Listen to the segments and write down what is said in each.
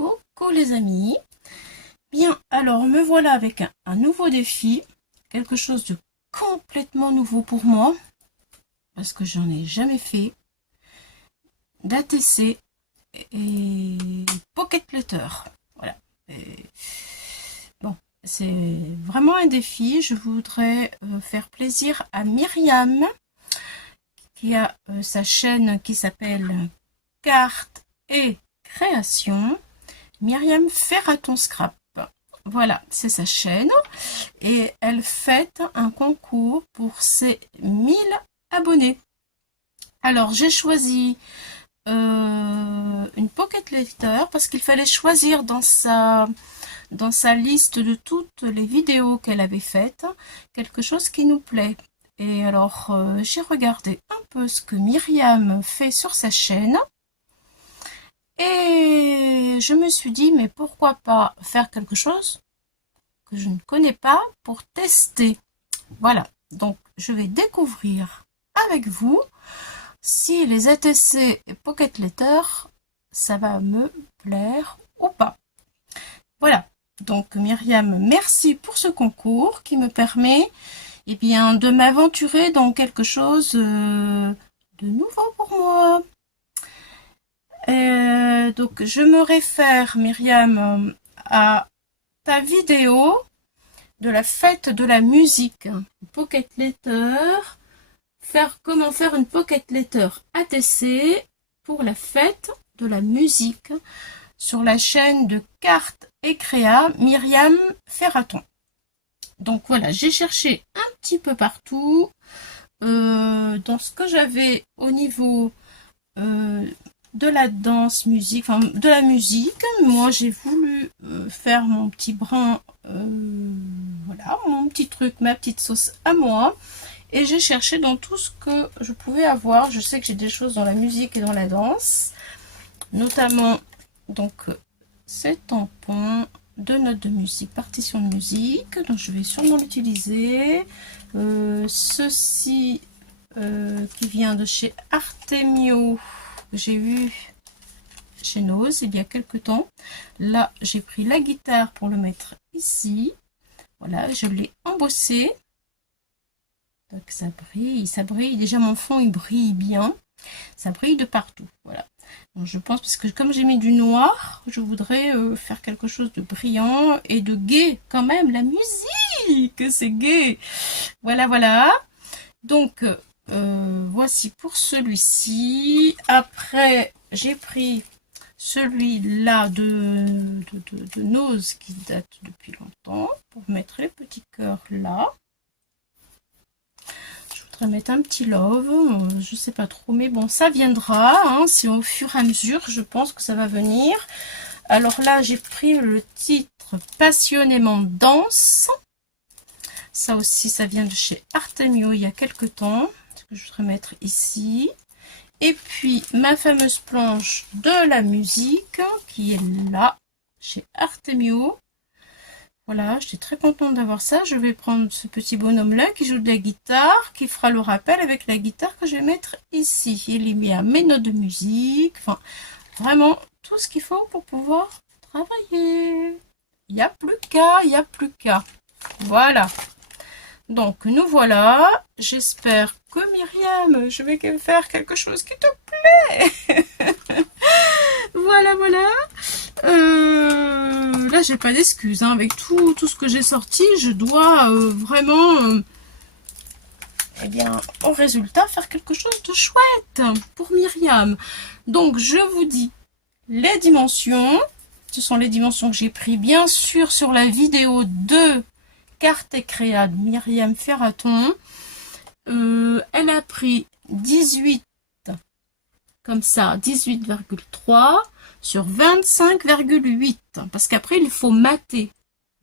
Coucou les amis. Bien, alors me voilà avec un nouveau défi, quelque chose de complètement nouveau pour moi, parce que j'en ai jamais fait, d'ATC et Pocket Letter. Voilà. Bon, c'est vraiment un défi. Je voudrais faire plaisir à Myriam, qui a sa chaîne qui s'appelle Cartes et Création. Myriam Ferraton Scrap. Voilà, c'est sa chaîne. Et elle fête un concours pour ses 1000 abonnés. Alors, j'ai choisi une Pocket Letter parce qu'il fallait choisir dans sa liste de toutes les vidéos qu'elle avait faites quelque chose qui nous plaît. Et alors, j'ai regardé un peu ce que Myriam fait sur sa chaîne. Et je me suis dit, mais pourquoi pas faire quelque chose que je ne connais pas pour tester. Voilà, donc je vais découvrir avec vous si les ATC et Pocket Letter, ça va me plaire ou pas. Voilà, donc Myriam, merci pour ce concours qui me permet bien, de m'aventurer dans quelque chose de nouveau pour moi. Donc je me réfère, Myriam, à ta vidéo de la fête de la musique. Pocket Letter, comment faire une Pocket Letter ATC pour la fête de la musique sur la chaîne de Cartes et Créa, Myriam Ferraton. Donc voilà, j'ai cherché un petit peu partout dans ce que j'avais au niveau de la danse musique, enfin de la musique. Moi j'ai voulu faire mon petit brin, voilà, mon petit truc, ma petite sauce à moi, et j'ai cherché dans tout ce que je pouvais avoir. Je sais que j'ai des choses dans la musique et dans la danse, notamment donc ces tampons de notes de musique, partition de musique, donc je vais sûrement l'utiliser. Ceci qui vient de chez Artemio, j'ai eu chez Nose il y a quelques temps. Là, j'ai pris la guitare pour le mettre ici. Voilà, je l'ai embossé. Donc ça brille. Déjà mon fond il brille bien. Ça brille de partout. Voilà. Donc, je pense parce que comme j'ai mis du noir, je voudrais faire quelque chose de brillant et de gai quand même. La musique, c'est gai. Voilà, voilà. Donc voici pour celui-ci. Après, j'ai pris celui-là de Nose qui date depuis longtemps pour mettre les petits cœurs là. Je voudrais mettre un petit love, je sais pas trop, mais bon, ça viendra, hein, c'est au fur et à mesure, je pense que ça va venir. Alors là, j'ai pris le titre Passionnément Danse. Ça aussi, ça vient de chez Artemio il y a quelques temps. Que je voudrais mettre ici. Et puis, ma fameuse planche de la musique qui est là, chez Artemio. Voilà, j'étais très contente d'avoir ça. Je vais prendre ce petit bonhomme-là qui joue de la guitare, qui fera le rappel avec la guitare que je vais mettre ici. Il y a mes notes de musique. Enfin, vraiment, tout ce qu'il faut pour pouvoir travailler. Il n'y a plus qu'à, il n'y a plus qu'à. Voilà. Donc, nous voilà. J'espère que Myriam, je vais faire quelque chose qui te plaît. Voilà, voilà. Là, j'ai pas d'excuses. Hein. Avec tout ce que j'ai sorti, je dois vraiment, eh bien, au résultat, faire quelque chose de chouette pour Myriam. Donc, je vous dis les dimensions. Ce sont les dimensions que j'ai pris, bien sûr, sur la vidéo de Cartes et Créa de Myriam Ferraton. Elle a pris 18, comme ça, 18,3 sur 25,8. Parce qu'après, il faut mater.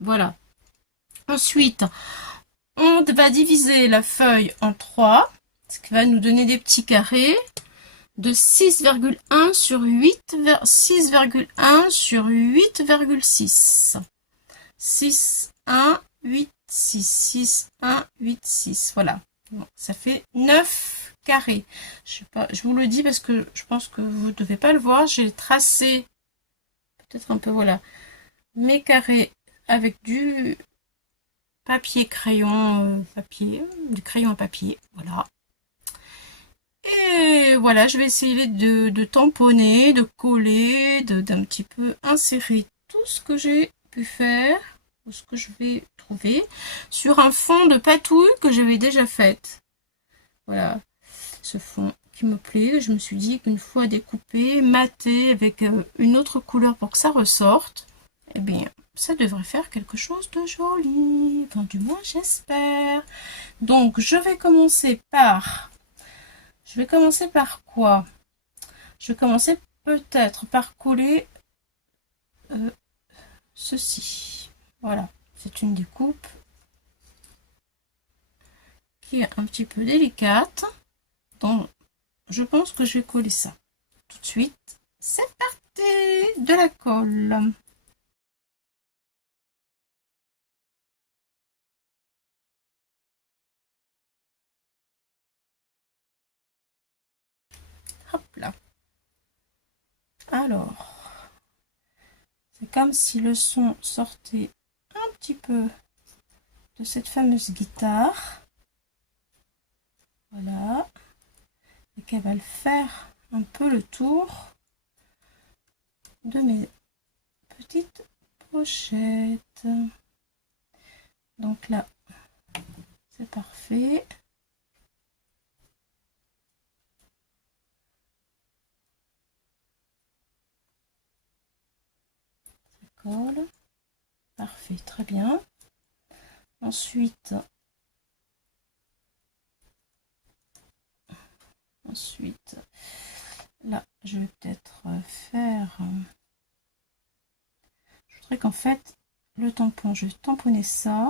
Voilà. Ensuite, on va diviser la feuille en 3, ce qui va nous donner des petits carrés de 6,1 sur 8, 6,1 sur 8,6. 6, 1, 8, 6, 6, 1, 8, 6. Voilà. Bon, ça fait 9 carrés. Je sais pas, je vous le dis parce que je pense que vous ne devez pas le voir. J'ai tracé peut-être un peu, voilà, mes carrés avec du papier crayon, du crayon à papier, voilà. Et voilà, je vais essayer de tamponner, de coller, d'un petit peu insérer tout ce que j'ai pu faire, ou ce que je vais trouver, sur un fond de patouille que j'avais déjà faite. Voilà, ce fond qui me plaît. Je me suis dit qu'une fois découpé, maté avec une autre couleur pour que ça ressorte, eh bien, ça devrait faire quelque chose de joli. Enfin, du moins, j'espère. Donc, je vais commencer par... Je vais commencer par quoi? Je vais commencer peut-être par coller ceci. Voilà, c'est une découpe qui est un petit peu délicate. Donc, je pense que je vais coller ça. Tout de suite, c'est parti! De la colle. Hop là. Alors, c'est comme si le son sortait un petit peu de cette fameuse guitare. Voilà. Et qu'elle va le faire un peu le tour de mes petites pochettes. Donc là, c'est parfait. Ça colle. Parfait, très bien. Ensuite, là, je vais peut-être faire... Je voudrais qu'en fait, le tampon, je vais tamponner ça.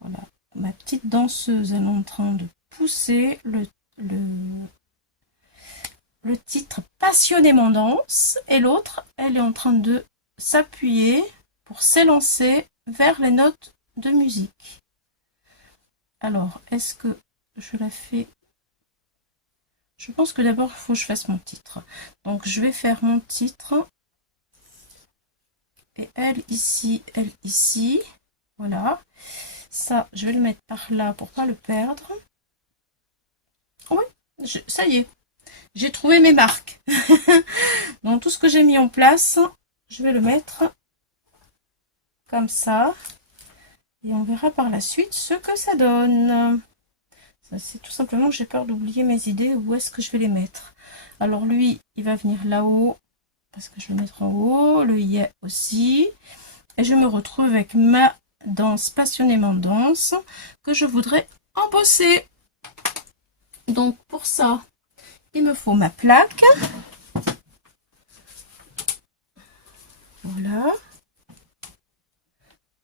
Voilà, ma petite danseuse, elle est en train de pousser le titre Passionnément danse, et l'autre, elle est en train de s'appuyer pour s'élancer vers les notes de musique. Alors, est-ce que je la fais? Je pense que d'abord, il faut que je fasse mon titre. Donc, je vais faire mon titre. Et elle ici, elle ici. Voilà. Ça, je vais le mettre par là pour pas le perdre. Oui, ça y est. J'ai trouvé mes marques. Donc, tout ce que j'ai mis en place, je vais le mettre comme ça. Et on verra par la suite ce que ça donne. C'est tout simplement que j'ai peur d'oublier mes idées. Où est-ce que je vais les mettre? Alors, lui, il va venir là-haut. Parce que je vais le mettre en haut. Le yé aussi. Et je me retrouve avec ma danse Passionnément danse que je voudrais embosser. Donc, pour ça, il me faut ma plaque. Voilà.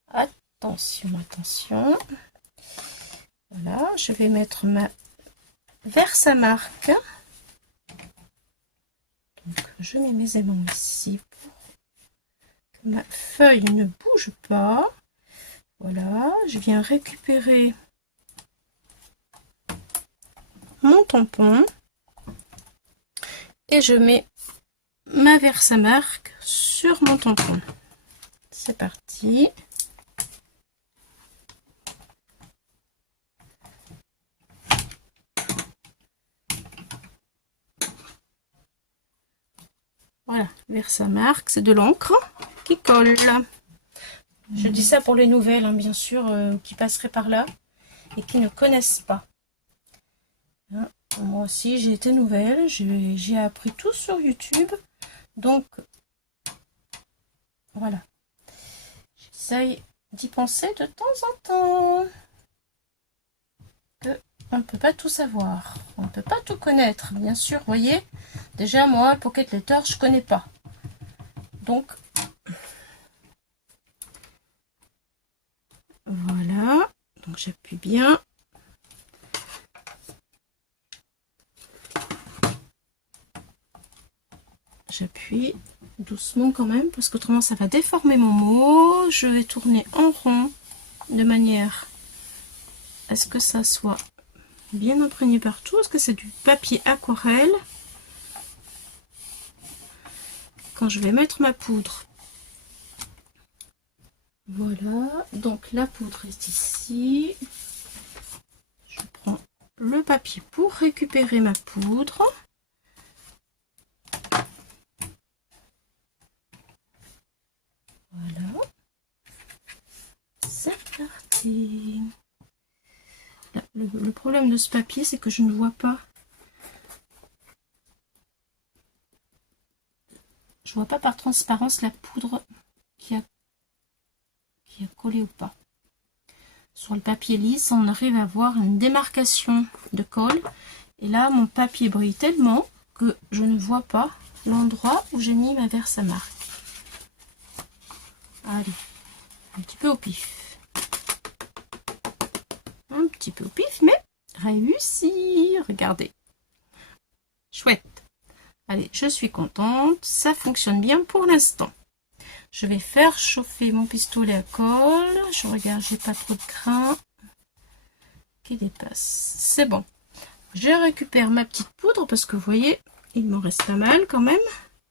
Attention, attention. Voilà, je vais mettre ma Versamark. Donc, je mets mes aimants ici pour que ma feuille ne bouge pas. Voilà, je viens récupérer mon tampon et je mets ma Versamark sur mon tampon. C'est parti. Voilà, Versamark, c'est de l'encre qui colle. Je dis ça pour les nouvelles, hein, bien sûr, qui passeraient par là et qui ne connaissent pas. Hein, moi aussi, j'ai été nouvelle, j'ai appris tout sur YouTube. Donc, voilà. J'essaye d'y penser de temps en temps. On ne peut pas tout savoir. On ne peut pas tout connaître, bien sûr, vous voyez. Déjà, moi, Pocket Letter, je connais pas. Donc, voilà. Donc, j'appuie bien. J'appuie doucement quand même, parce qu'autrement, ça va déformer mon mot. Je vais tourner en rond, de manière à ce que ça soit bien imprégné partout. Parce que c'est du papier aquarelle quand je vais mettre ma poudre. Voilà, donc la poudre est ici. Je prends le papier pour récupérer ma poudre. Voilà. C'est parti. Là, le problème de ce papier, c'est que je ne vois pas. Je vois pas par transparence la poudre qui a collé ou pas. Sur le papier lisse, on arrive à voir une démarcation de colle. Et là, mon papier brille tellement que je ne vois pas l'endroit où j'ai mis ma Versamark. Allez, un petit peu au pif. Un petit peu au pif, mais réussi. Regardez. Chouette. Allez, je suis contente. Ça fonctionne bien pour l'instant. Je vais faire chauffer mon pistolet à colle. Je regarde, j'ai pas trop de grains qui dépassent. C'est bon. Je récupère ma petite poudre parce que vous voyez, il m'en reste pas mal quand même.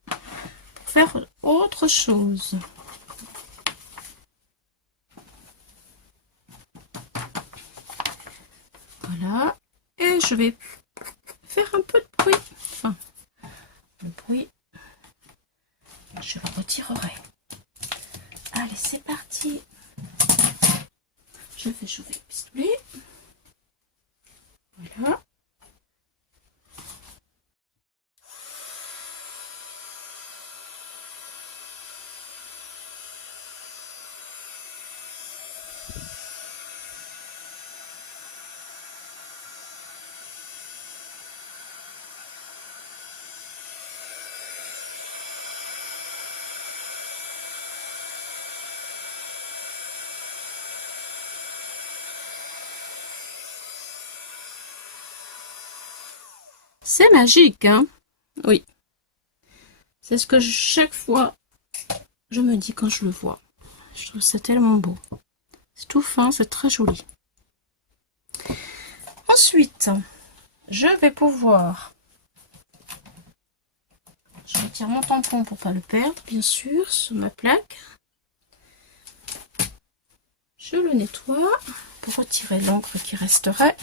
Pour faire autre chose. Voilà. Et je vais faire un peu de bruit. Enfin, le bruit, je le retirerai. Allez, c'est parti. Je fais chauffer le pistolet. Voilà. C'est magique, hein? Oui. C'est ce que chaque fois je me dis quand je le vois. Je trouve ça tellement beau. C'est tout fin, c'est très joli. Ensuite, je vais pouvoir... Je retire mon tampon pour pas le perdre, bien sûr, sur ma plaque. Je le nettoie pour retirer l'encre qui resterait.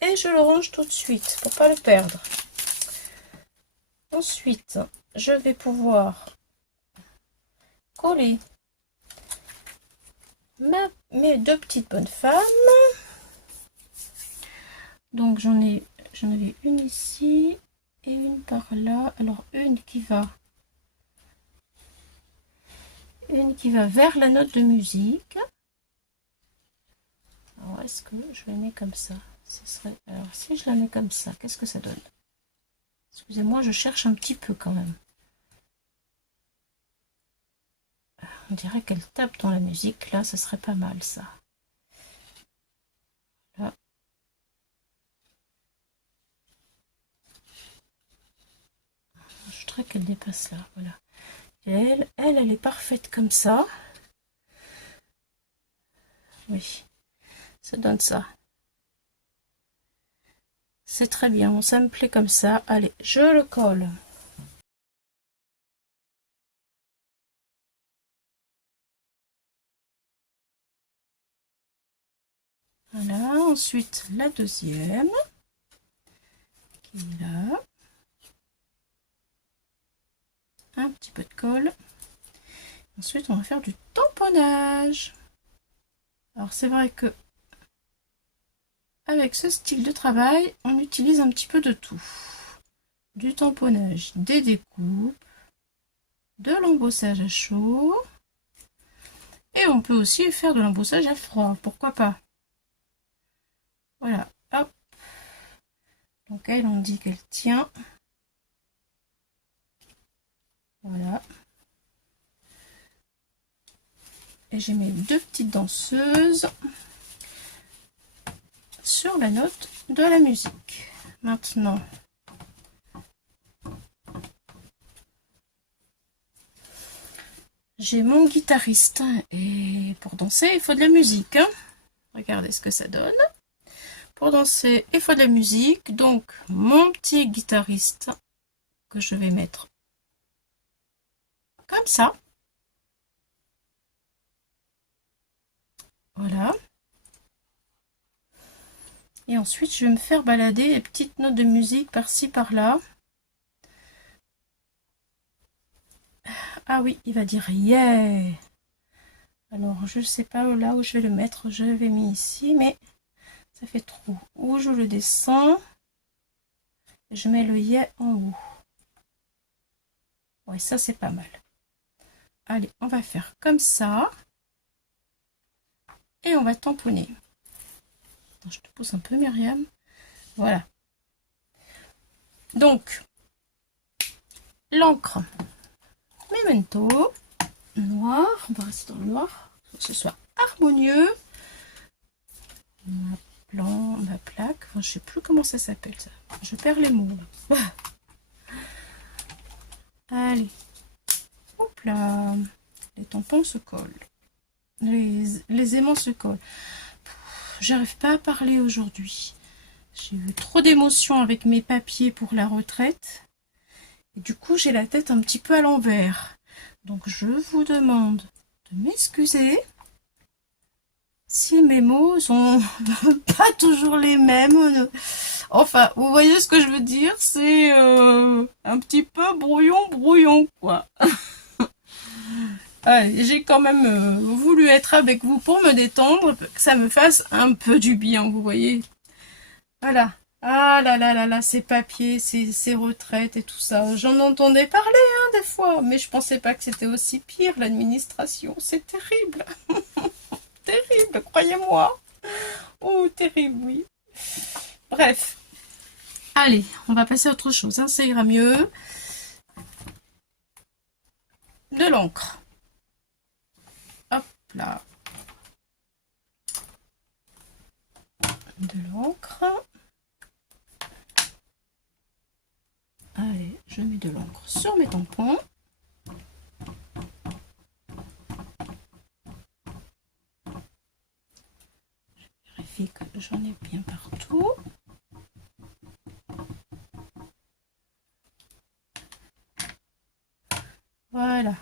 Et je le range tout de suite pour pas le perdre. Ensuite, je vais pouvoir coller mes deux petites bonnes femmes. Donc j'en avais une ici et une par là. Alors une qui va vers la note de musique. Alors est-ce que je la mets comme ça? Ce serait... Alors si je la mets comme ça, qu'est-ce que ça donne? Excusez-moi, je cherche un petit peu quand même. On dirait qu'elle tape dans la musique, là, ça serait pas mal ça. Là. Je voudrais qu'elle dépasse là, voilà. Et elle est parfaite comme ça. Oui, ça donne ça. C'est très bien, bon, ça me plaît comme ça. Allez, je le colle. Voilà, ensuite la deuxième, qui est là. Un petit peu de colle. Ensuite, on va faire du tamponnage. Alors, c'est vrai que avec ce style de travail, on utilise un petit peu de tout. Du tamponnage, des découpes, de l'embossage à chaud. Et on peut aussi faire de l'embossage à froid, pourquoi pas. Voilà, hop. Donc elle, on dit qu'elle tient. Voilà. Et j'ai mes deux petites danseuses sur la note de la musique. Maintenant, j'ai mon guitariste. Et pour danser, il faut de la musique. Hein. Regardez ce que ça donne. Pour danser, il faut de la musique. Donc, mon petit guitariste que je vais mettre ça. Voilà. Et ensuite, je vais me faire balader les petites notes de musique par-ci, par-là. Ah oui, il va dire yeah. Alors, je ne sais pas là où je vais le mettre. Je l'avais mis ici, mais ça fait trop. Où je le descends. Je mets le yeah en haut. Ouais, ça, c'est pas mal. Allez, on va faire comme ça. Et on va tamponner. Attends, je te pousse un peu, Myriam. Voilà. Donc, l'encre Memento noir. On va rester dans le noir pour que ce soit harmonieux. Ma plaque. Enfin, je sais plus comment ça s'appelle ça. Je perds les mots là. Allez. Hop là. Les tampons se collent. Les aimants se collent. J'arrive pas à parler aujourd'hui. J'ai eu trop d'émotions avec mes papiers pour la retraite. Et du coup, j'ai la tête un petit peu à l'envers. Donc, je vous demande de m'excuser si mes mots sont pas toujours les mêmes. Enfin, vous voyez ce que je veux dire? C'est un petit peu brouillon, quoi. Allez, j'ai quand même voulu être avec vous pour me détendre, que ça me fasse un peu du bien, vous voyez. Voilà. Ah là là là là, ces papiers, ces retraites et tout ça. J'en entendais parler, hein, des fois, mais je pensais pas que c'était aussi pire, l'administration. C'est terrible. Terrible, croyez-moi. Oh, terrible, oui. Bref. Allez, on va passer à autre chose, hein, ça ira mieux. De l'encre. Hop là. De l'encre. Allez, je mets de l'encre sur mes tampons. Je vérifie que j'en ai bien partout. Voilà.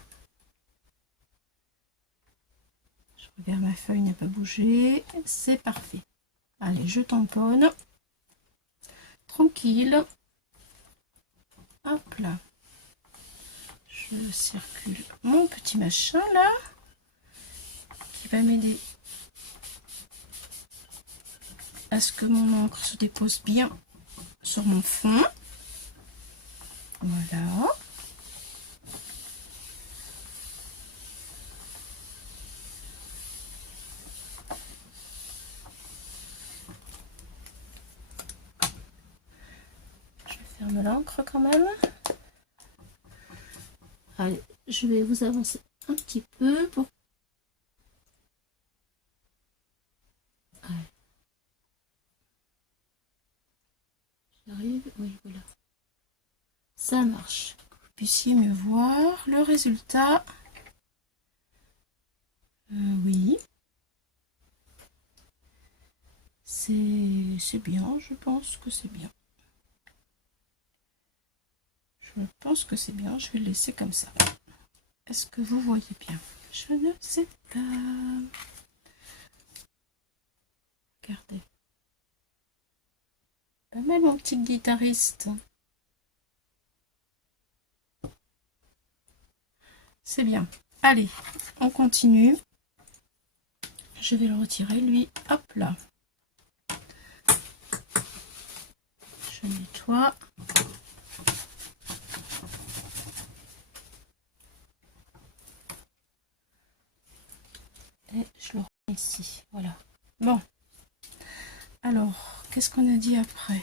Je regarde, ma feuille n'a pas bougé. C'est parfait. Allez, je tamponne. Tranquille. Hop là. Je circule mon petit machin là. Qui va m'aider à ce que mon encre se dépose bien sur mon fond. Voilà. Je ferme l'encre quand même. Allez, je vais vous avancer un petit peu pour... Allez. J'arrive, oui, voilà. Ça marche. Que vous puissiez mieux voir le résultat. Oui. C'est bien, je pense que c'est bien. Je pense que c'est bien, je vais le laisser comme ça. Est-ce que vous voyez bien? Je ne sais pas. Regardez. Pas mal mon petit guitariste. C'est bien. Allez, on continue. Je vais le retirer, lui. Hop là. Je nettoie. Et je le remets ici. Voilà. Bon. Alors, qu'est-ce qu'on a dit après?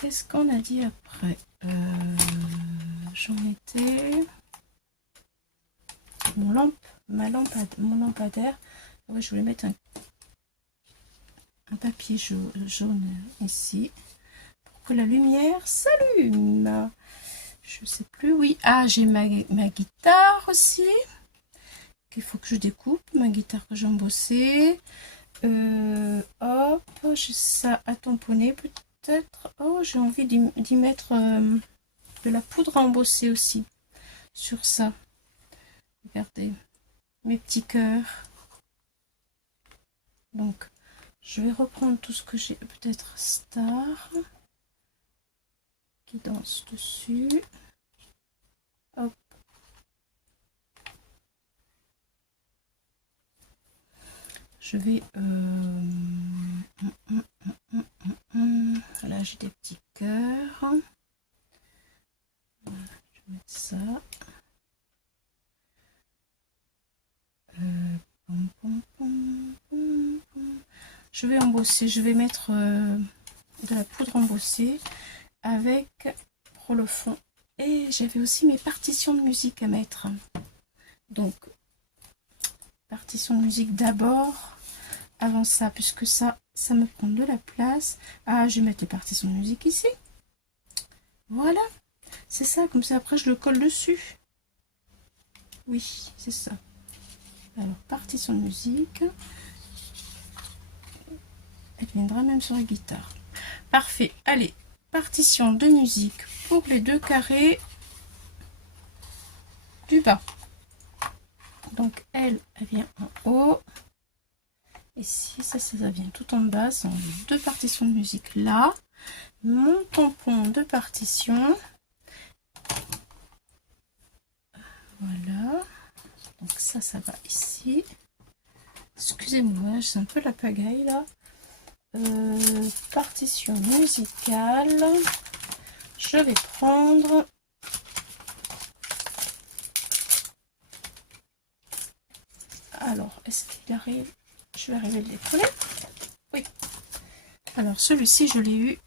Qu'est-ce qu'on a dit après? J'en étais... mon lampadaire. Ouais, je voulais mettre un papier jaune ici pour que la lumière s'allume. Je sais plus, oui. Ah, j'ai ma guitare aussi qu'il faut que je découpe, ma guitare que j'ai embossée. Hop, j'ai ça à tamponner peut-être. Oh, j'ai envie d'y mettre de la poudre à embosser aussi sur ça. Regardez, mes petits cœurs. Donc, je vais reprendre tout ce que j'ai, peut-être Star, qui danse dessus. Hop. Je vais... Là, j'ai des petits cœurs. Je vais mettre ça. Je vais embosser. Je vais mettre de la poudre embossée avec pour le fond. Et j'avais aussi mes partitions de musique à mettre. Donc, partition de musique d'abord. Avant ça, puisque ça me prend de la place. Ah, je vais mettre les partitions de musique ici. Voilà. C'est ça, comme ça après je le colle dessus. Oui, c'est ça. Alors, partition de musique. Elle viendra même sur la guitare. Parfait. Allez, partition de musique pour les 2 carrés du bas. Donc, elle vient en haut. Et si ça vient tout en bas, c'est en 2 partitions de musique là. Mon tampon de partition. Voilà. Donc ça va ici. Excusez-moi, c'est un peu la pagaille là. Partition musicale. Je vais prendre... Alors, est-ce qu'il arrive? Je vais arriver à le décoller. Oui. Alors, celui-ci, je l'ai eu.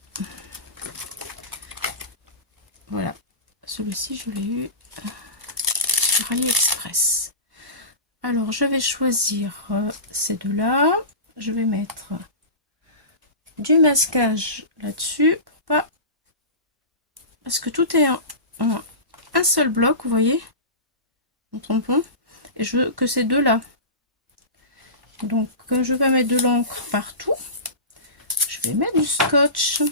Voilà. Celui-ci, je l'ai eu sur AliExpress. Alors, je vais choisir ces deux-là. Je vais mettre du masquage là-dessus. Pour pas... Parce que tout est en un seul bloc, vous voyez, mon tampon. Et je veux que ces deux-là. Donc, comme je vais mettre de l'encre partout, je vais mettre du scotch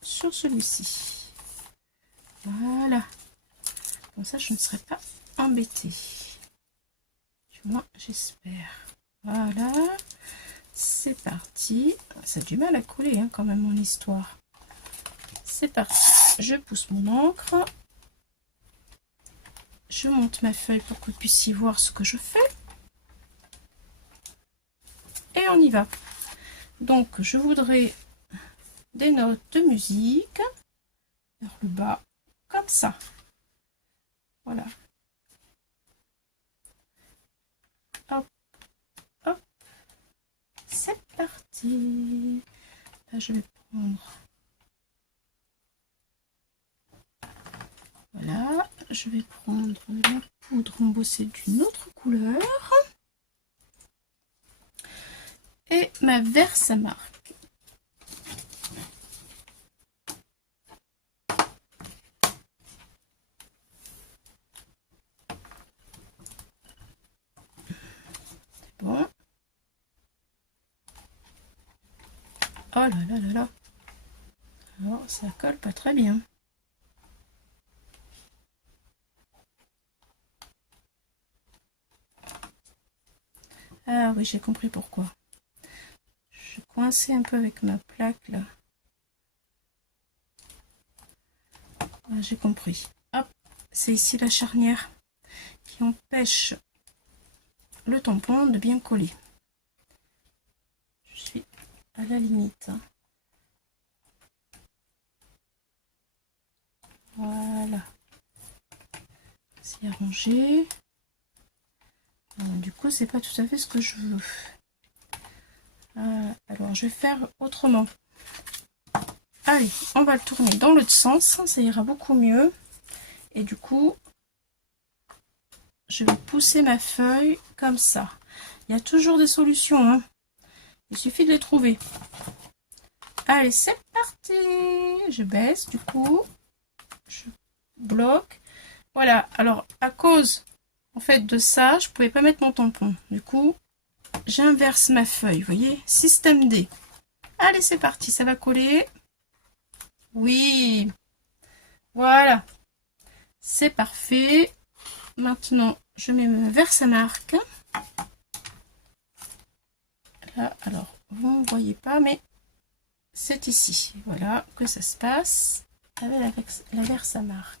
sur celui-ci. Voilà. Comme ça, je ne serai pas embêtée. Du moins, j'espère. Voilà. C'est parti. Ça a du mal à coller hein, quand même, mon histoire. C'est parti. Je pousse mon encre. Je monte ma feuille pour que vous puissiez voir ce que je fais. Et on y va. Donc, je voudrais des notes de musique vers le bas, comme ça. Voilà. Hop, hop. C'est parti. Là, je vais prendre... Voilà, je vais prendre la poudre embossée d'une autre couleur et ma Versamark. C'est bon. Oh là là là là. Alors, ça colle pas très bien. Ah oui, j'ai compris pourquoi. Je coinçais un peu avec ma plaque là. Ah, j'ai compris. Hop, c'est ici la charnière qui empêche le tampon de bien coller. Je suis à la limite. Voilà. C'est arrangé. Du coup, c'est pas tout à fait ce que je veux. Alors, je vais faire autrement. Allez, on va le tourner dans l'autre sens. Ça ira beaucoup mieux. Et du coup, je vais pousser ma feuille comme ça. Il y a toujours des solutions. Hein. Il suffit de les trouver. Allez, c'est parti. Je baisse, du coup. Je bloque. Voilà. Alors, à cause... En fait, de ça, je pouvais pas mettre mon tampon. Du coup, j'inverse ma feuille. Vous voyez, système D. Allez, c'est parti. Ça va coller. Oui. Voilà, c'est parfait. Maintenant, je mets ma Versamark. Là, alors, vous ne voyez pas, mais c'est ici. Voilà que ça se passe avec la Versamark.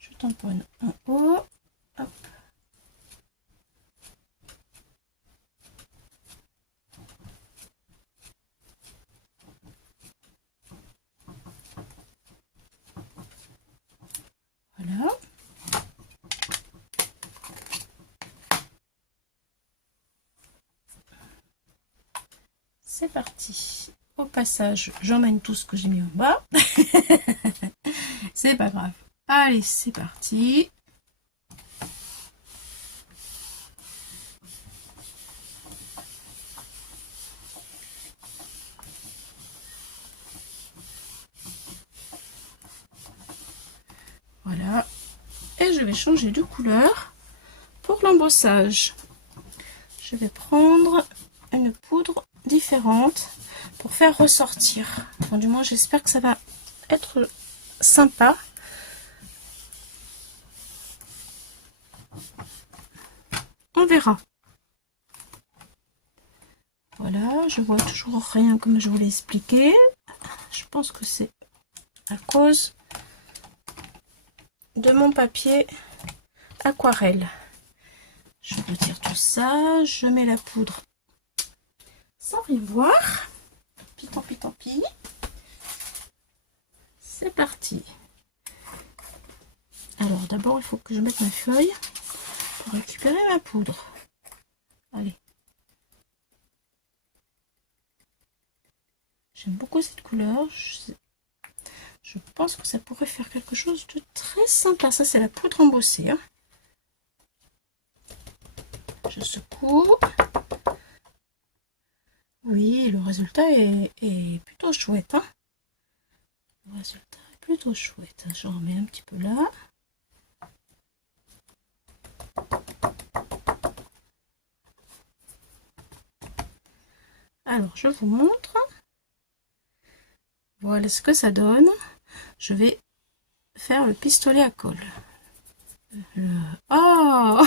Je tamponne en haut. Hop. Voilà. C'est parti. Au passage, j'emmène tout ce que j'ai mis en bas. C'est pas grave. Allez, c'est parti. Voilà. Et je vais changer de couleur pour l'embossage. Je vais prendre une poudre différente pour faire ressortir. Enfin, du moins, j'espère que ça va être sympa. On verra. Voilà, je vois toujours rien comme je vous l'ai expliqué. Je pense que c'est à cause de mon papier aquarelle. Je retire tout ça, je mets la poudre sans rien voir. Tant pis, tant pis. C'est parti. Alors d'abord, il faut que je mette ma feuille pour récupérer ma poudre. Allez. J'aime beaucoup cette couleur. Je pense que ça pourrait faire quelque chose de très sympa. Ça, c'est la poudre embossée. Hein. Je secoue. Oui, le résultat est plutôt chouette. Hein. Le résultat est plutôt chouette. J'en remets un petit peu là. Alors, je vous montre. Voilà ce que ça donne. Je vais faire le pistolet à colle. Oh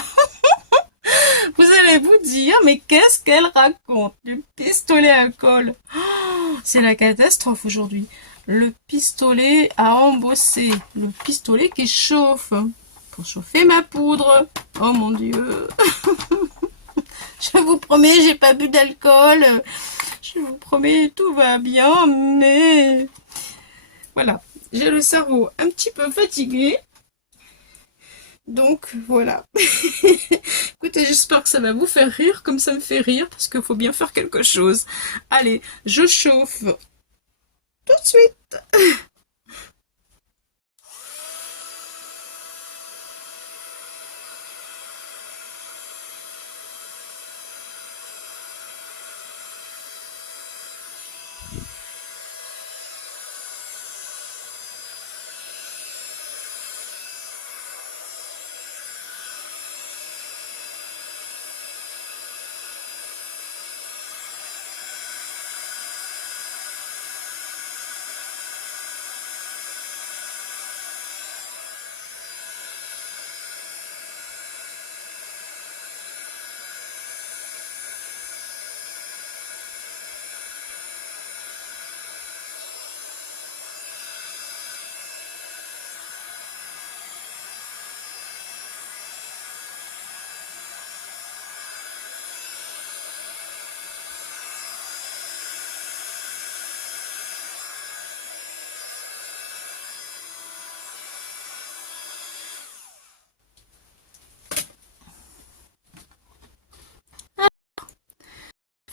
vous allez vous dire, mais qu'est-ce qu'elle raconte? Du pistolet à colle. Oh, c'est la catastrophe aujourd'hui. Le pistolet à embosser. Le pistolet qui chauffe. Pour chauffer ma poudre. Oh mon Dieu. Je vous promets, j'ai pas bu d'alcool. Je vous promets, tout va bien, mais... Voilà. J'ai le cerveau un petit peu fatigué. Donc voilà. Écoutez, j'espère que ça va vous faire rire comme ça me fait rire parce qu'il faut bien faire quelque chose. Allez, je chauffe tout de suite.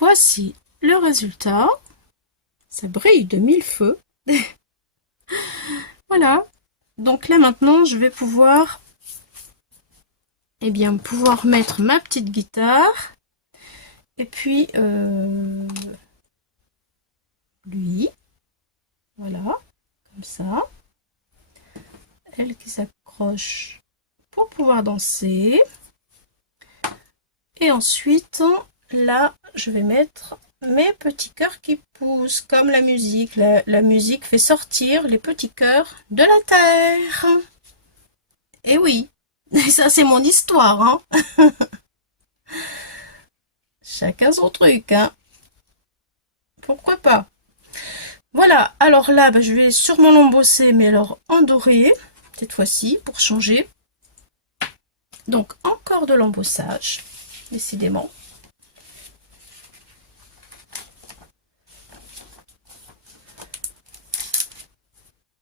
Voici le résultat. Ça brille de mille feux. Voilà. Donc là maintenant, je vais pouvoir, pouvoir mettre ma petite guitare. Et puis lui. Voilà. Comme ça. Elle qui s'accroche pour pouvoir danser. Et ensuite, là, je vais mettre mes petits cœurs qui poussent, comme la musique. La musique fait sortir les petits cœurs de la terre. Et oui, ça c'est mon histoire, hein. Chacun son truc, hein. Pourquoi pas? Voilà, alors là, bah, je vais sûrement l'embosser, mais alors en doré, cette fois-ci, pour changer. Donc, encore de l'embossage, décidément.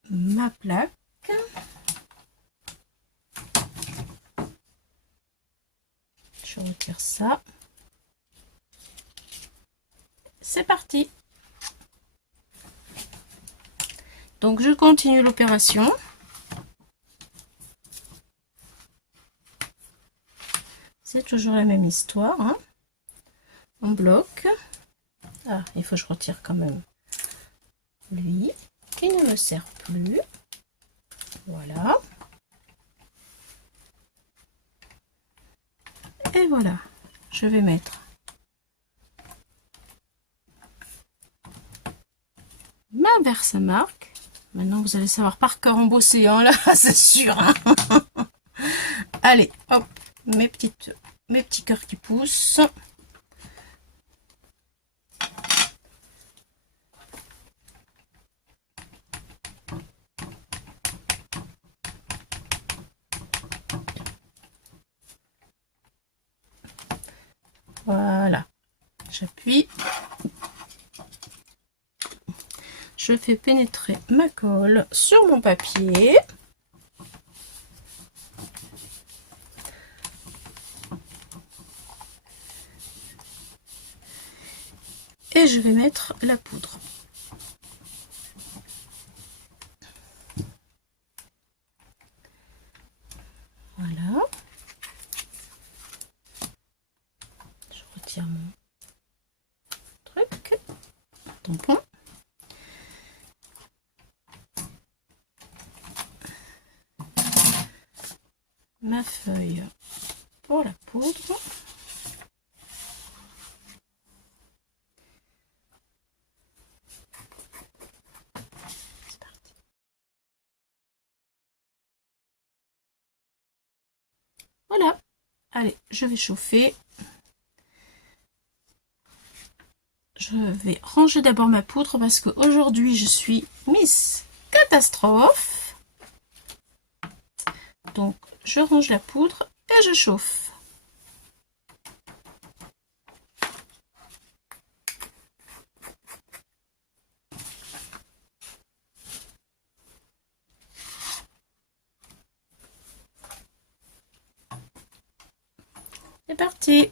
Ma plaque. Je retire ça. C'est parti. Donc, je continue l'opération. C'est toujours la même histoire, hein. On bloque. Ah, il faut que je retire quand même lui, qui ne me sert plus. Voilà. Et voilà. Je vais mettre ma Versamark. Maintenant, vous allez savoir par cœur embossé, hein, là, c'est sûr. Hein. Allez, hop, mes petits cœurs qui poussent. Voilà, j'appuie. Je fais pénétrer ma colle sur mon papier. Et je vais mettre la poudre. Voilà. Je retire mon truc. Tampon. Ma feuille pour la poudre. C'est parti. Voilà. Allez, je vais chauffer. Je vais ranger d'abord ma poudre parce qu'aujourd'hui je suis Miss Catastrophe. Donc je range la poudre et je chauffe. C'est parti.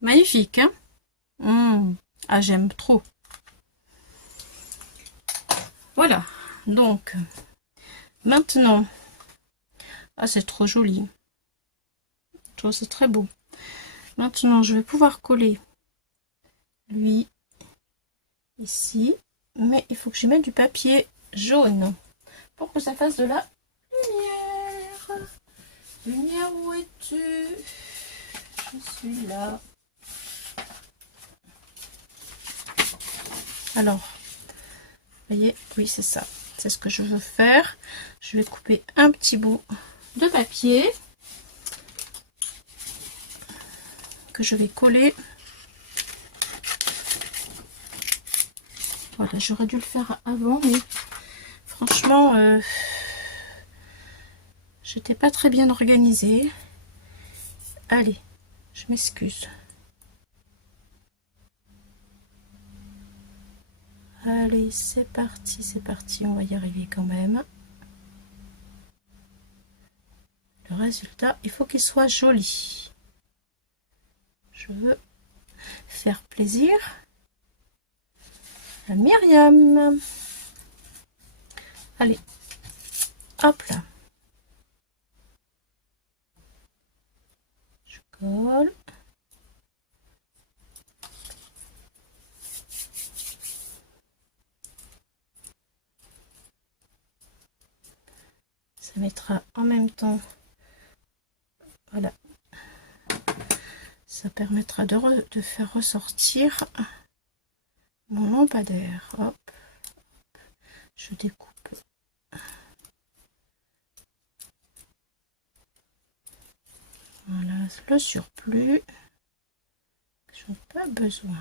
Magnifique, hein? Ah, j'aime trop. Voilà, donc, maintenant, ah, c'est trop joli. Je trouve c'est très beau. Maintenant, je vais pouvoir coller lui ici, mais il faut que je mette du papier jaune pour que ça fasse de la lumière. Lumière, où es-tu? Je suis là. Alors, vous voyez, oui, c'est ça. C'est ce que je veux faire. Je vais couper un petit bout de papier que je vais coller. Voilà, j'aurais dû le faire avant, mais franchement, j'étais pas très bien organisée. Allez, je m'excuse. Allez, c'est parti, on va y arriver quand même. Le résultat, il faut qu'il soit joli. Je veux faire plaisir. à Myriam. Allez, hop là. Je colle. Ça mettra en même temps. Voilà. Ça permettra de faire ressortir mon lampadaire. Hop. Je découpe. Voilà, le surplus. Je n'ai pas besoin.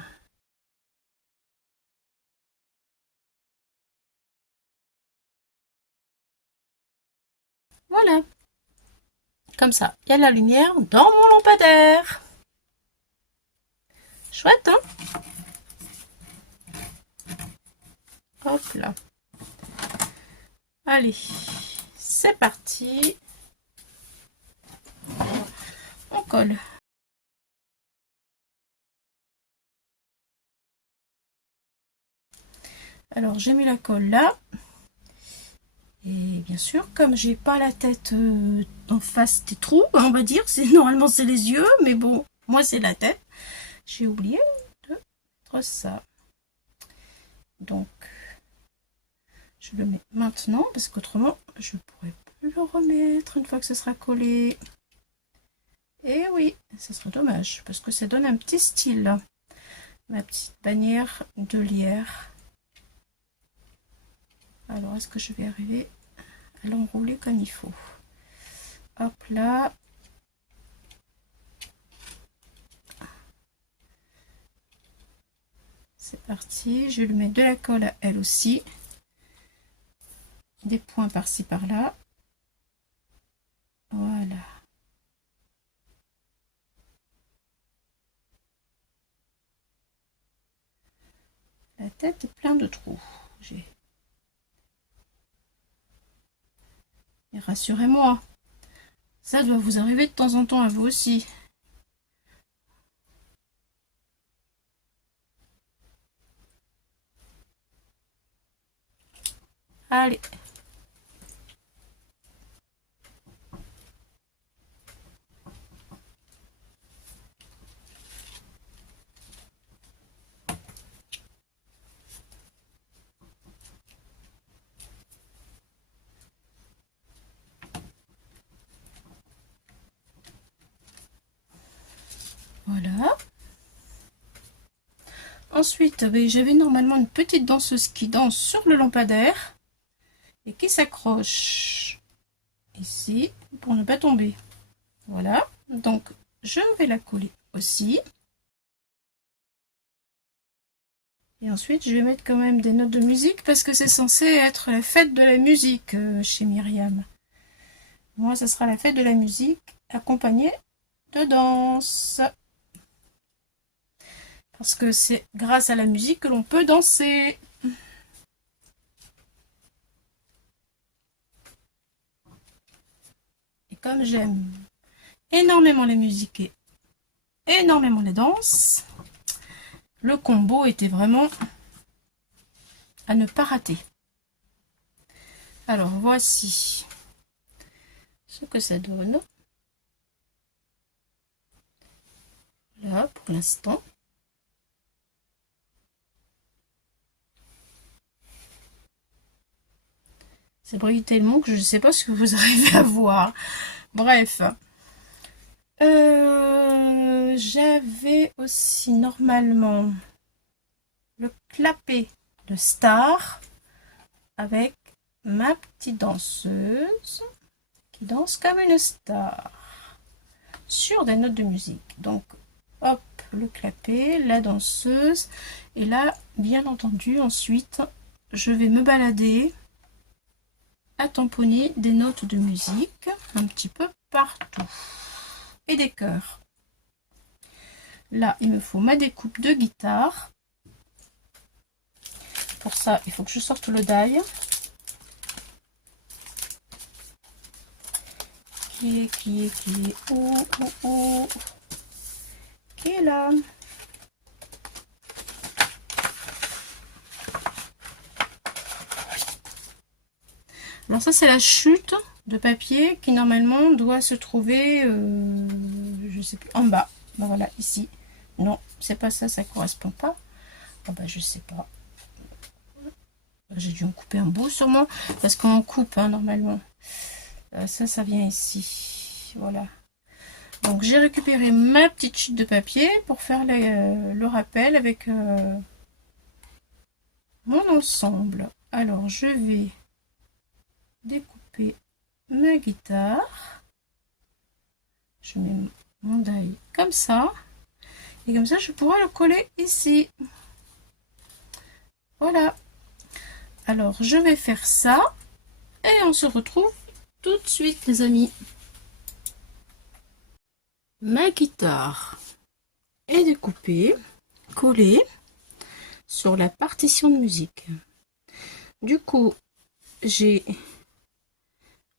Voilà. Comme ça, il y a la lumière dans mon lampadaire. Chouette, hein? Hop là. Allez, c'est parti. On colle. Alors, j'ai mis la colle là. Et bien sûr, comme j'ai pas la tête en face des trous, on va dire, normalement c'est les yeux, mais bon, moi c'est la tête. J'ai oublié de mettre ça. Donc, je le mets maintenant, parce qu'autrement, je pourrais plus le remettre une fois que ce sera collé. Et oui, ce serait dommage, parce que ça donne un petit style. Ma petite bannière de lierre. Alors, est-ce que je vais arriver à l'enrouler comme il faut? Hop là. C'est parti. Je lui mets de la colle à elle aussi. Des points par-ci par-là. Voilà. La tête est pleine de trous. Et rassurez-moi, ça doit vous arriver de temps en temps à vous aussi. Allez. Voilà. Ensuite, j'avais normalement une petite danseuse qui danse sur le lampadaire et qui s'accroche ici pour ne pas tomber. Voilà. Donc, je vais la coller aussi. Et ensuite, je vais mettre quand même des notes de musique parce que c'est censé être la fête de la musique chez Myriam. Moi, ce sera la fête de la musique accompagnée de danse. Parce que c'est grâce à la musique que l'on peut danser. Et comme j'aime énormément les musiques et énormément les danses, le combo était vraiment à ne pas rater. Alors voici ce que ça donne. Là pour l'instant. Ça brille tellement que je ne sais pas ce que vous arrivez à voir. Bref. J'avais aussi normalement le clapet de star avec ma petite danseuse qui danse comme une star sur des notes de musique. Donc hop, le clapet, la danseuse, et là bien entendu ensuite je vais me balader à tamponner des notes de musique un petit peu partout et des chœurs. Là il me faut ma découpe de guitare. Pour ça il faut que je sorte le die qui est où qui est là. Alors ça c'est la chute de papier qui normalement doit se trouver, je sais plus, en bas. Ben voilà, ici. Non, c'est pas ça, ça correspond pas. Oh ben je sais pas. J'ai dû en couper un bout sûrement, parce qu'on coupe hein, normalement. Ça vient ici. Voilà. Donc j'ai récupéré ma petite chute de papier pour faire le rappel avec mon ensemble. Alors je vais découper ma guitare. Je mets mon deuil comme ça. Et comme ça je pourrai le coller ici. Voilà. Alors je vais faire ça. Et on se retrouve tout de suite les amis. Ma guitare est découpée, collée sur la partition de musique. Du coup, j'ai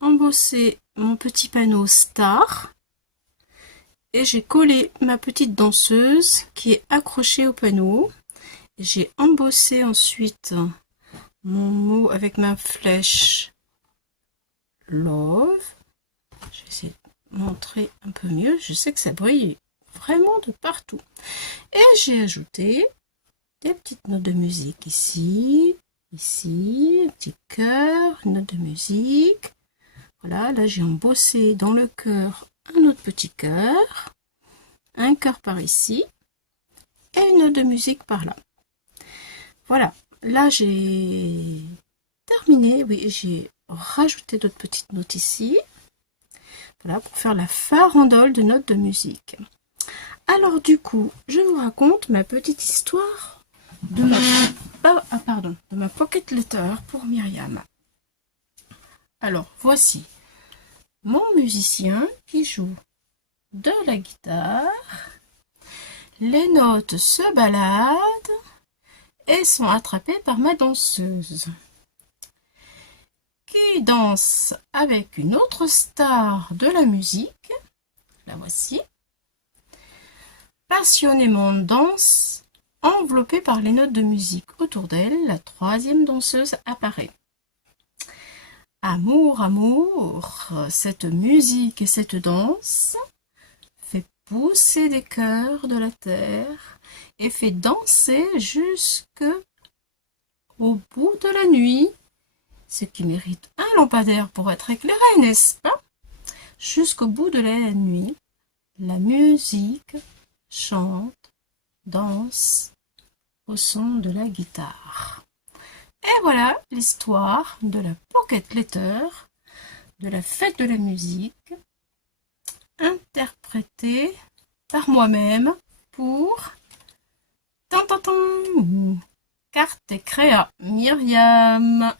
embossé mon petit panneau star et j'ai collé ma petite danseuse qui est accrochée au panneau. J'ai embossé ensuite mon mot avec ma flèche love. Je vais essayer de montrer un peu mieux. Je sais que ça brille vraiment de partout. Et j'ai ajouté des petites notes de musique ici, ici, un petit cœur, une note de musique. Voilà, là j'ai embossé dans le cœur un autre petit cœur, un cœur par ici et une note de musique par là. Voilà, là j'ai terminé, oui, j'ai rajouté d'autres petites notes ici. Voilà, pour faire la farandole de notes de musique. Alors du coup, je vous raconte ma petite histoire de ma pocket letter pour Myriam. Alors voici mon musicien qui joue de la guitare. Les notes se baladent et sont attrapées par ma danseuse qui danse avec une autre star de la musique. La voici. Passionnément danse, enveloppée par les notes de musique autour d'elle, la troisième danseuse apparaît. Amour, amour, cette musique et cette danse fait pousser des cœurs de la terre et fait danser jusqu'au bout de la nuit, ce qui mérite un lampadaire pour être éclairé, n'est-ce pas? Jusqu'au bout de la nuit, la musique chante, danse au son de la guitare. Et voilà l'histoire de la pocket letter, de la fête de la musique, interprétée par moi-même pour Carte et Créa Myriam.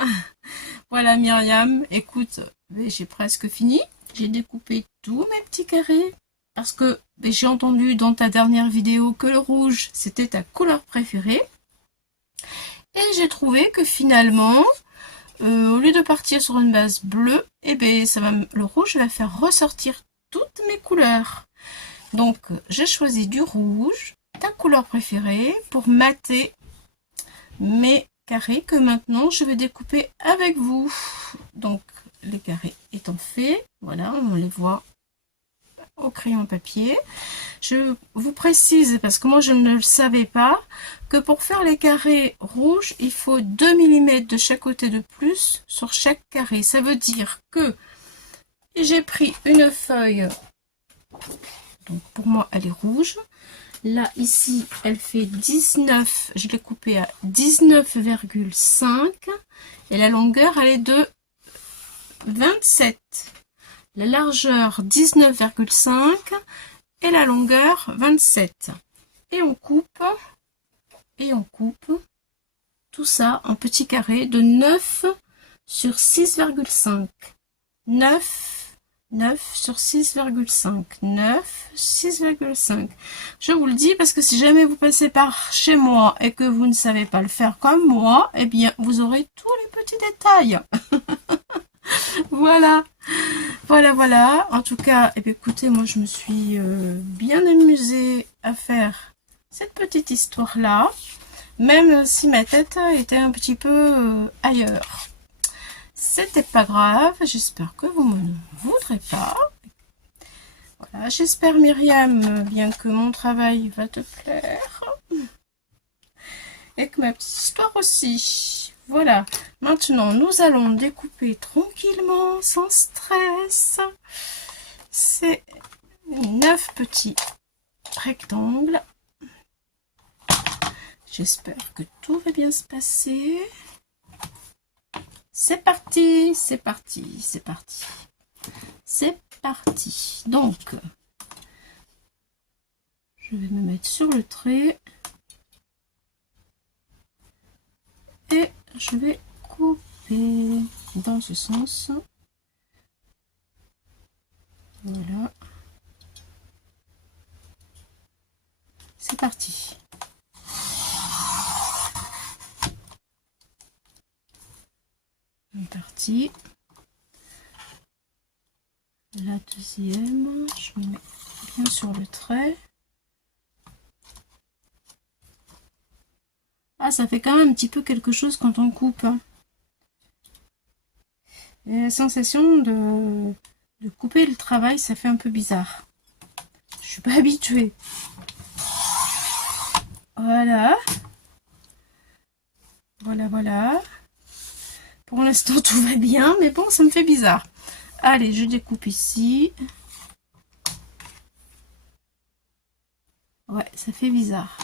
Voilà Myriam, écoute, j'ai presque fini. J'ai découpé tous mes petits carrés parce que j'ai entendu dans ta dernière vidéo que le rouge c'était ta couleur préférée. Et j'ai trouvé que finalement, au lieu de partir sur une base bleue, le rouge va faire ressortir toutes mes couleurs. Donc j'ai choisi du rouge, ta couleur préférée, pour mater mes carrés que maintenant je vais découper avec vous. Donc les carrés étant faits, voilà, on les voit au crayon papier. Je vous précise, parce que moi je ne le savais pas, que pour faire les carrés rouges, il faut 2 mm de chaque côté de plus sur chaque carré. Ça veut dire que j'ai pris une feuille, donc pour moi elle est rouge. Là, ici, elle fait 19, je l'ai coupée à 19,5 et la longueur, elle est de 27. La largeur 19,5 et la longueur 27. Et on coupe tout ça en petits carrés de 9 sur 6,5. 9 sur 6,5. 9, 6,5. Je vous le dis parce que si jamais vous passez par chez moi et que vous ne savez pas le faire comme moi, eh bien, vous aurez tous les petits détails. Voilà. Voilà. En tout cas, eh bien, écoutez, moi, je me suis bien amusée à faire cette petite histoire-là, même si ma tête était un petit peu ailleurs. C'était pas grave, j'espère que vous m'en voudrez pas. Voilà, j'espère Myriam, bien que mon travail va te plaire. Et que ma petite histoire aussi. Voilà, maintenant nous allons découper tranquillement, sans stress. C'est 9 petits rectangles. J'espère que tout va bien se passer. C'est parti, c'est parti, c'est parti. C'est parti. Donc, je vais me mettre sur le trait. Et je vais couper dans ce sens. Voilà. C'est parti. Une partie. La deuxième, je me mets bien sur le trait. Ah, ça fait quand même un petit peu quelque chose quand on coupe. Hein. Et la sensation de couper le travail, ça fait un peu bizarre. Je suis pas habituée. Voilà. Voilà, voilà. Pour l'instant, tout va bien, mais bon, ça me fait bizarre. Allez, je découpe ici. Ouais, ça fait bizarre.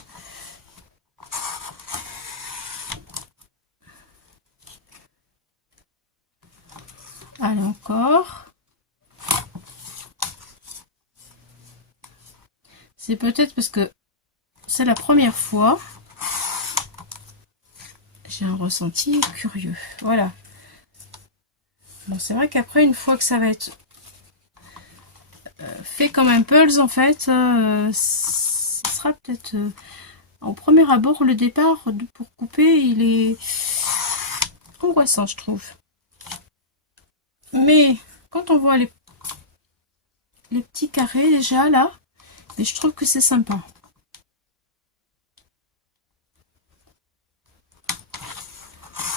Allez, encore. C'est peut-être parce que c'est la première fois. J'ai un ressenti curieux. Voilà. Bon, c'est vrai qu'après, une fois que ça va être fait comme un pulse, en fait, ce sera peut-être... au premier abord, le départ pour couper, il est angoissant, je trouve. Mais quand on voit les petits carrés déjà là, et je trouve que c'est sympa.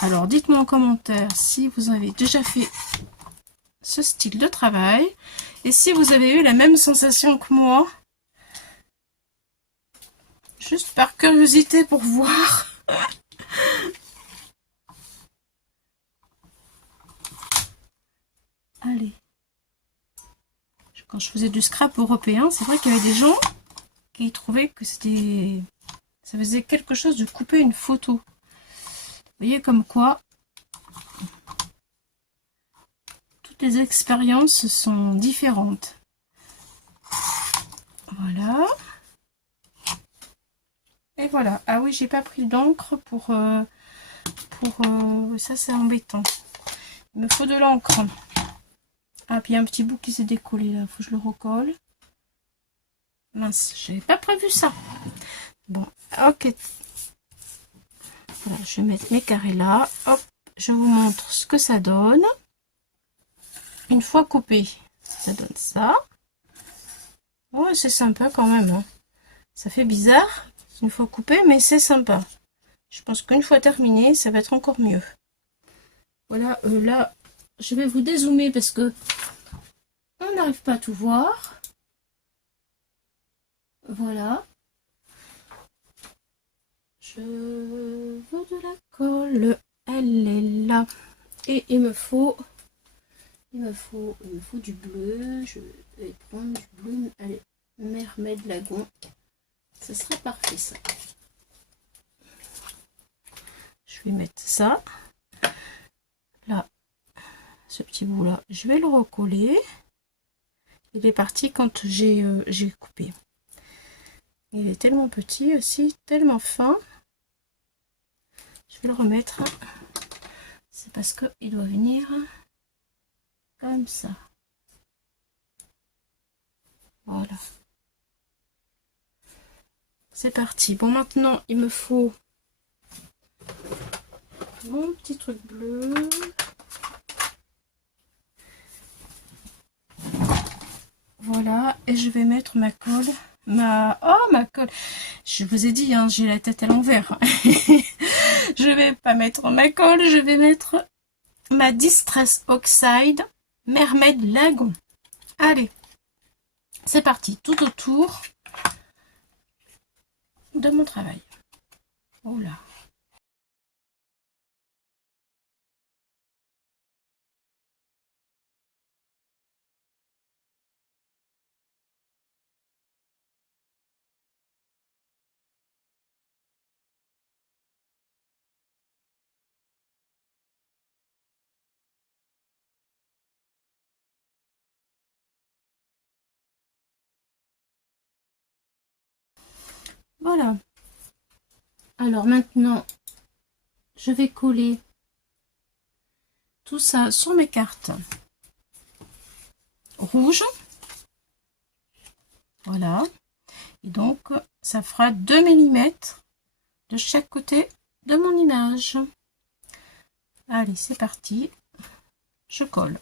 Alors dites-moi en commentaire si vous avez déjà fait ce style de travail et si vous avez eu la même sensation que moi. Juste par curiosité pour voir. Allez. Quand je faisais du scrap européen, c'est vrai qu'il y avait des gens qui trouvaient que c'était... ça faisait quelque chose de couper une photo. Vous voyez comme quoi toutes les expériences sont différentes. Voilà. Et voilà. Ah oui, j'ai pas pris d'encre pour ça, c'est embêtant. Il me faut de l'encre. Ah, puis il y a un petit bout qui s'est décollé là. Faut que je le recolle. Mince, j'avais pas prévu ça. Bon, ok. Voilà, je vais mettre mes carrés là. Hop, je vous montre ce que ça donne. Une fois coupé, ça donne ça. Ouais, c'est sympa quand même. Hein. Ça fait bizarre une fois coupé, mais c'est sympa. Je pense qu'une fois terminé, ça va être encore mieux. Voilà, là, je vais vous dézoomer parce que on n'arrive pas à tout voir. Voilà. Je veux de la colle. Elle est là. Et il me faut du bleu. Je vais prendre du bleu. Allez, Mermaid Lagon. Ce serait parfait ça. Je vais mettre ça. Là, ce petit bout là, je vais le recoller. Il est parti quand j'ai coupé. Il est tellement petit aussi, tellement fin. Je vais le remettre. C'est parce que il doit venir comme ça. Voilà. C'est parti. Bon, maintenant, il me faut mon petit truc bleu. Voilà. Et je vais mettre ma colle. Ma colle. Je vous ai dit, hein, j'ai la tête à l'envers. Je vais pas mettre ma colle, je vais mettre ma Distress Oxide Mermaid Lagon. Allez, c'est parti, tout autour de mon travail. Oula. Voilà. Alors maintenant, je vais coller tout ça sur mes cartes rouges. Voilà. Et donc, ça fera 2 mm de chaque côté de mon image. Allez, c'est parti. Je colle.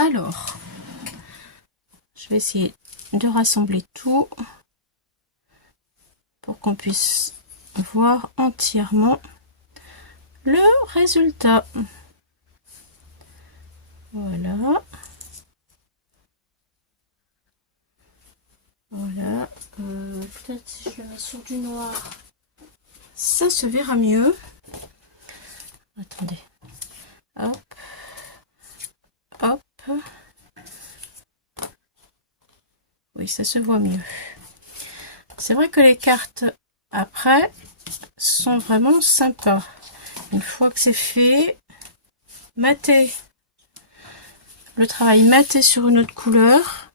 Alors, je vais essayer de rassembler tout pour qu'on puisse voir entièrement le résultat. Voilà. Voilà. Peut-être si je le mets sur du noir, ça se verra mieux. Attendez. Hop. Hop. Oui, ça se voit mieux. C'est vrai que les cartes après sont vraiment sympas. Une fois que c'est fait, mater le travail maté sur une autre couleur,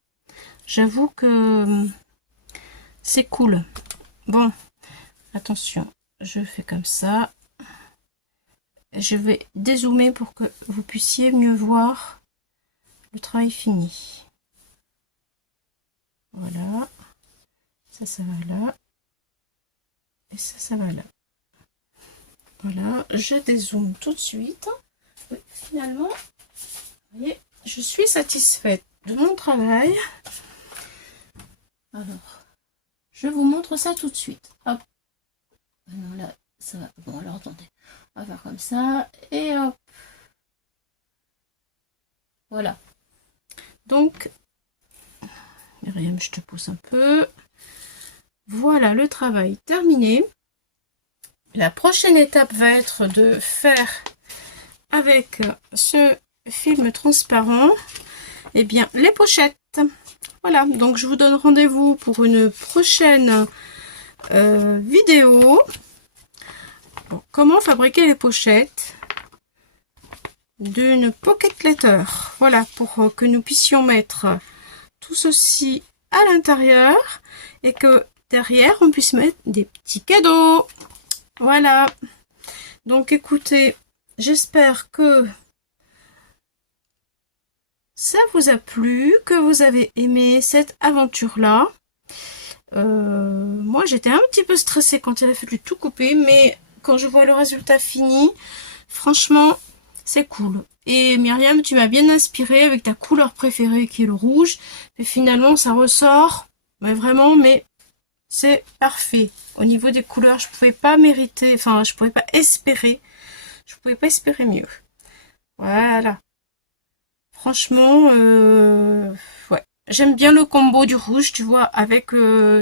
j'avoue que c'est cool. Bon, attention, je fais comme ça. Je vais dézoomer pour que vous puissiez mieux voir le travail fini. Voilà. Ça va là. Et ça va là. Voilà, je dézoome tout de suite. Oui, finalement, vous voyez, je suis satisfaite de mon travail. Alors, je vous montre ça tout de suite. Hop. Alors là, ça va. Bon, alors attendez. On va faire comme ça. Et hop. Voilà. Donc, Myriam, je te pousse un peu. Voilà le travail terminé. La prochaine étape va être de faire avec ce film transparent, eh bien, les pochettes. Voilà, donc je vous donne rendez-vous pour une prochaine vidéo. Bon, comment fabriquer les pochettes d'une pocket letter. Voilà, pour que nous puissions mettre tout ceci à l'intérieur et que derrière on puisse mettre des petits cadeaux. Voilà, donc écoutez, j'espère que ça vous a plu, que vous avez aimé cette aventure là. Moi j'étais un petit peu stressée quand il a fallu tout couper, mais quand je vois le résultat fini, franchement c'est cool. Et Myriam, tu m'as bien inspirée avec ta couleur préférée qui est le rouge, et finalement ça ressort, mais vraiment, mais c'est parfait. Au niveau des couleurs, je pouvais pas mériter, enfin je pouvais pas espérer mieux. Voilà. Franchement, ouais. J'aime bien le combo du rouge, tu vois, avec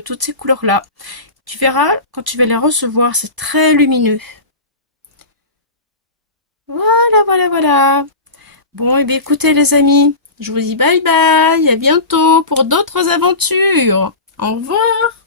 toutes ces couleurs-là. Tu verras, quand tu vas les recevoir, c'est très lumineux. Voilà, voilà, voilà. Bon, et bien écoutez les amis, je vous dis bye bye, à bientôt pour d'autres aventures. Au revoir.